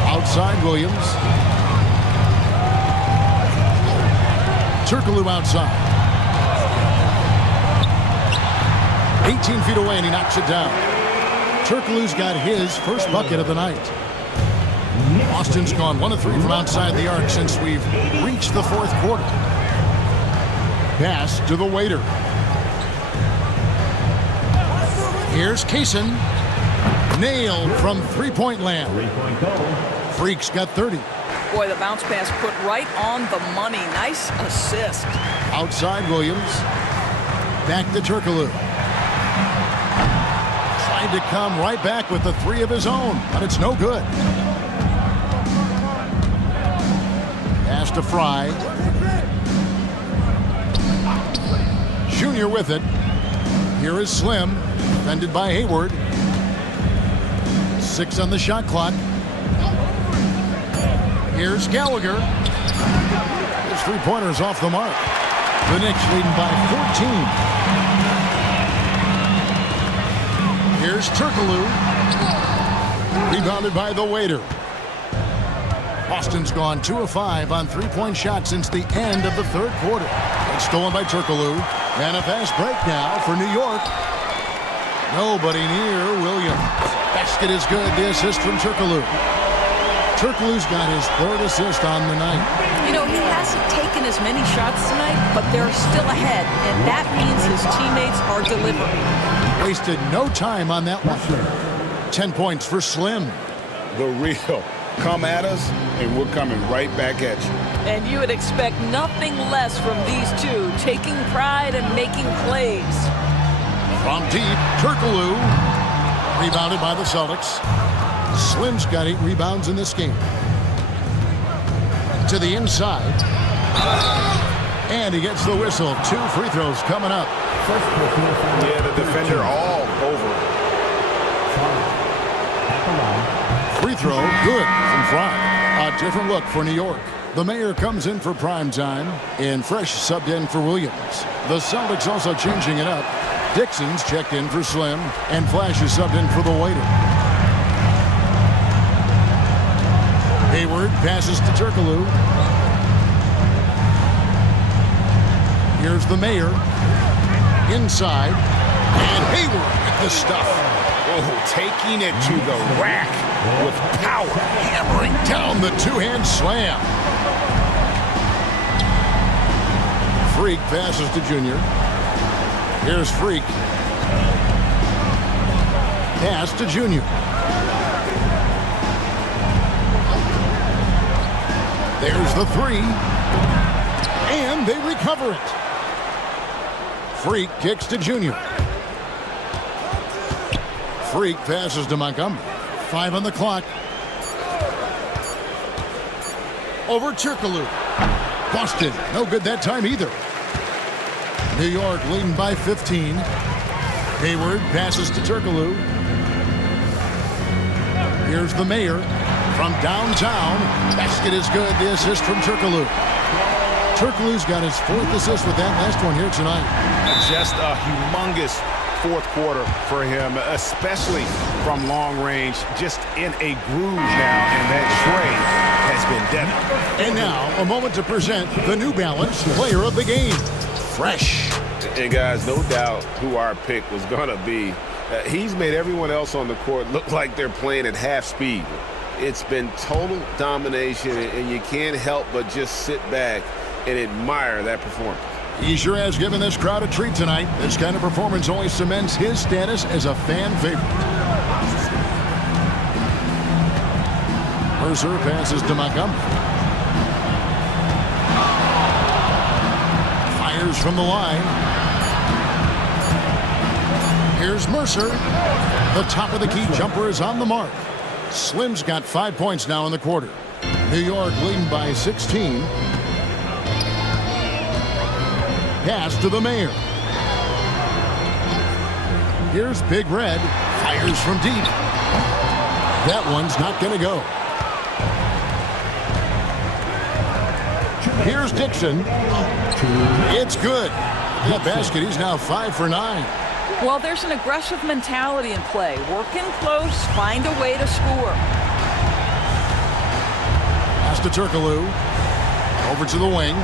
Outside Williams. Turkoglu outside. 18 feet away and he knocks it down. Turkoglu's got his first bucket of the night. Boston's gone 1 of 3 from outside the arc since we've reached the fourth quarter. Pass to the waiter. Here's Kaysen. Nailed from three-point land. Freak's got 30. Boy, the bounce pass put right on the money. Nice assist. Outside Williams. Back to Turkoglu. Tried to come right back with the 3 of his own, but it's no good. Pass to Fry. Junior with it. Here is Slim. Defended by Hayward. 6 on the shot clock. Here's Gallagher. His three-pointer's off the mark. The Knicks leading by 14. Here's Turkoglu. Rebounded by the waiter. Boston's gone 2 of 5 on three-point shots since the end of the third quarter. It's stolen by Turkoglu. And a fast break now for New York. Nobody near Williams. Basket is good. The assist from Turkoglu. Turkoglu's got his 3rd assist on the night. You know, he hasn't taken as many shots tonight, but they're still ahead, and that means his teammates are delivering. Wasted no time on that one. 10 points for Slim. The real. Come at us, and we're coming right back at you. And you would expect nothing less from these two, taking pride and making plays. From deep, Turkoglu. Rebounded by the Celtics. Slim's got 8 rebounds in this game. To the inside. And he gets the whistle. 2 free throws coming up. First personal foul. Yeah, the defender all over. At the line. Free throw, good from Fry. A different look for New York. The mayor comes in for prime time, and Fresh subbed in for Williams. The Celtics also changing it up. Dixon's checked in for Slim, and Flash is subbed in for the waiter. Hayward passes to Turkoglu. Here's the mayor. Inside, and Hayward with the stuff. Oh, taking it to the rack with power. Hammering down the two-hand slam. Freak passes to Junior. Here's Freak. Pass to Junior. There's the 3. And they recover it. Freak kicks to Junior. Freak passes to Montgomery. 5 on the clock. Over Turkoglu. Boston, no good that time either. New York leading by 15. Hayward passes to Turkoglu. Here's the mayor from downtown. Basket is good. The assist from Turkoglu. Turkoglu's got his 4th assist with that last one here tonight. Just a humongous 4th quarter for him, especially from long range. Just in a groove now, and that trade has been deadly. And now, a moment to present the New Balance Player of the Game. Fresh. And guys, no doubt who our pick was going to be. He's made everyone else on the court look like they're playing at half speed. It's been total domination, and you can't help but just sit back and admire that performance. He sure has given this crowd a treat tonight. This kind of performance only cements his status as a fan favorite. Mercer passes to Montgomery. Fires from the line. Here's Mercer. The top of the key jumper is on the mark. Slim's got 5 points now in the quarter. New York leading by 16. Pass to the mayor. Here's Big Red. Fires from deep. That one's not going to go. Here's Dixon. It's good. That basket, he's now 5 for 9. Well, there's an aggressive mentality in play. Work in close, find a way to score. Pass to Turkoglu. Over to the wing.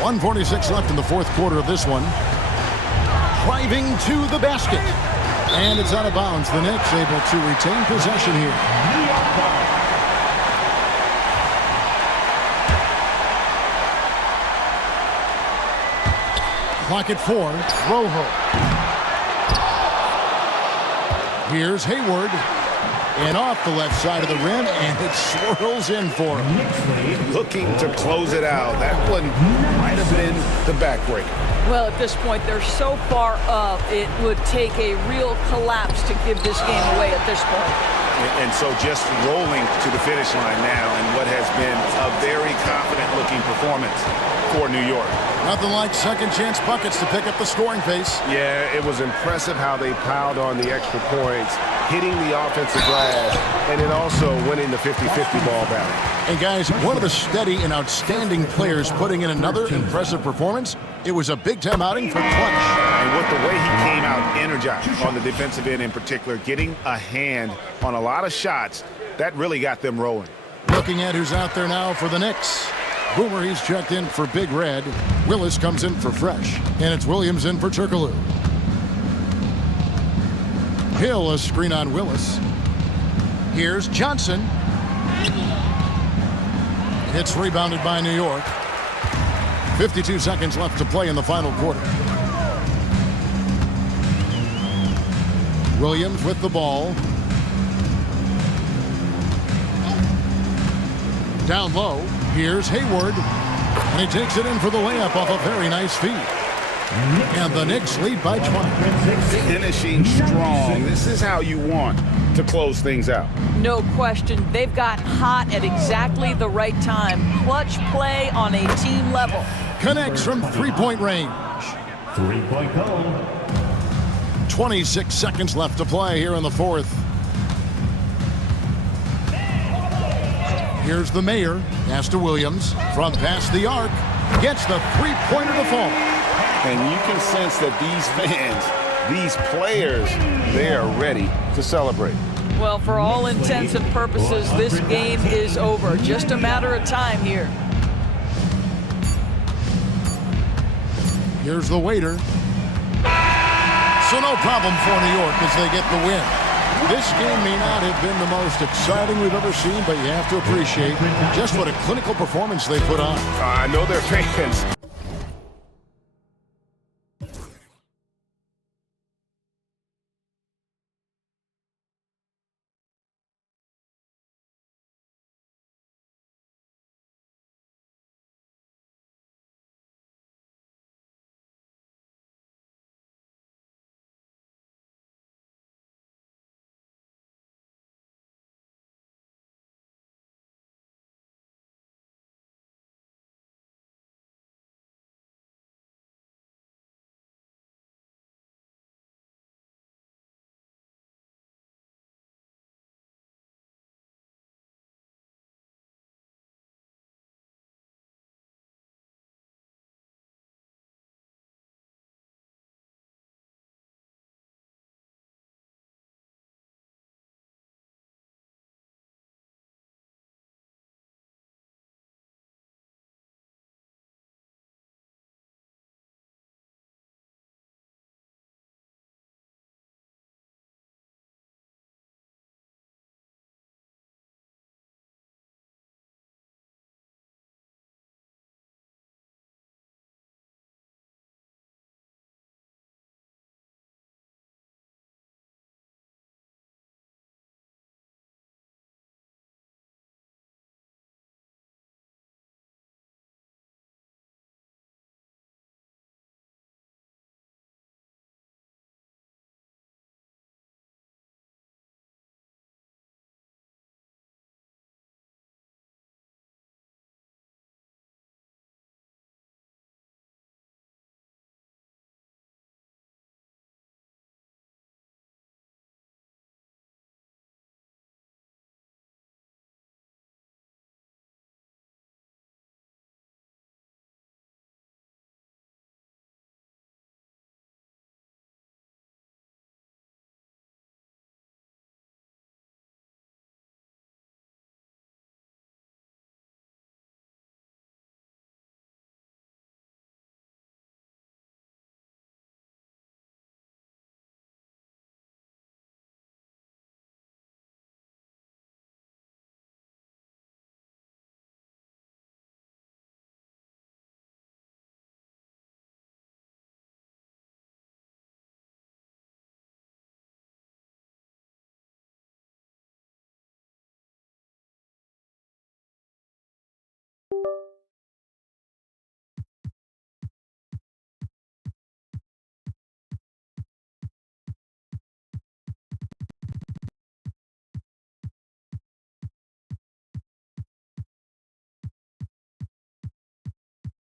1:46 left in the 4th quarter of this one. Driving to the basket. And it's out of bounds. The Knicks able to retain possession here. Clock at 4. Rojo. Here's Hayward. And off the left side of the rim, and it swirls in for him. Looking to close it out. That one might have been the backbreaker. Well, at this point, they're so far up, it would take a real collapse to give this game away at this point. And so just rolling to the finish line now in what has been a very confident-looking performance for New York. Nothing like second chance buckets to pick up the scoring pace. Yeah, it was impressive how they piled on the extra points, hitting the offensive glass, and then also winning the 50-50 ball battle. And guys, one of the steady and outstanding players putting in another impressive performance. It was a big-time outing for Clutch. And with the way he came out energized on the defensive end in particular, getting a hand on a lot of shots, that really got them rolling. Looking at who's out there now for the Knicks. Boomer, he's checked in for Big Red. Willis comes in for Fresh. And it's Williams in for Turkoglu. Hill, a screen on Willis. Here's Johnson. It's rebounded by New York. 52 seconds left to play in the final quarter. Williams with the ball. Down low. Here's Hayward. And he takes it in for the layup off a very nice feed. And the Knicks lead by 20. Finishing strong. This is how you want to close things out. No question. They've got hot at exactly the right time. Clutch play on a team level. Connects from three-point range. 3-point goal. 26 seconds left to play here in the fourth. Here's the mayor. Pass to Williams. From past the arc. Gets the three-pointer to fall. And you can sense that these fans, these players, they are ready to celebrate. Well, for all intents and purposes, this game is over. Just a matter of time here. Here's the waiter. So no problem for New York as they get the win. This game may not have been the most exciting we've ever seen, but you have to appreciate just what a clinical performance they put on. I know their fans.